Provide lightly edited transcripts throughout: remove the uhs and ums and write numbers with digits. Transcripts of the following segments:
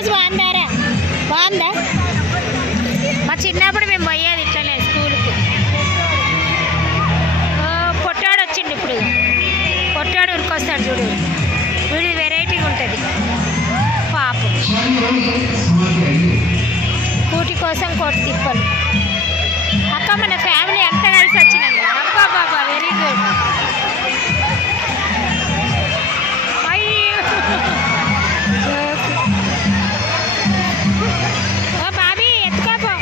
Circus బాగుందారా? బాగుందా? మా చిన్నప్పుడు మేము పోయేది ఇట్లనే స్కూల్కి. పొట్టాడు వచ్చిండు ఇప్పుడు. పొట్టాడు ఉరికొస్తాడు చూడు, వీడి వెరైటీగా ఉంటుంది పాపం. కూటి కోసం కోటి తిప్పలు. అక్క మన ఫ్యామిలీ అంతా కలిసి వచ్చినాం. అబ్బా బాబా వెరీ గుడ్. బాబీ ఎత్తుకోపో.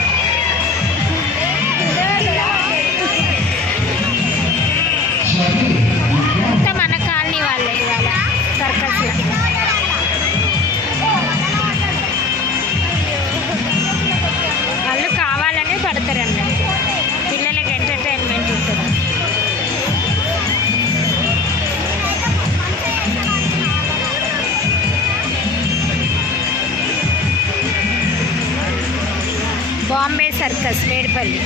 అంతా మన కాలనీ వాళ్ళే ఇవాళ సర్కస్. వాళ్ళు కావాలనే పడతారు అన్నట్టు, పిల్లలకి ఎంటర్టైన్మెంట్ ఉంటుంది. బాంబే సర్కస్ మేడిపల్లి.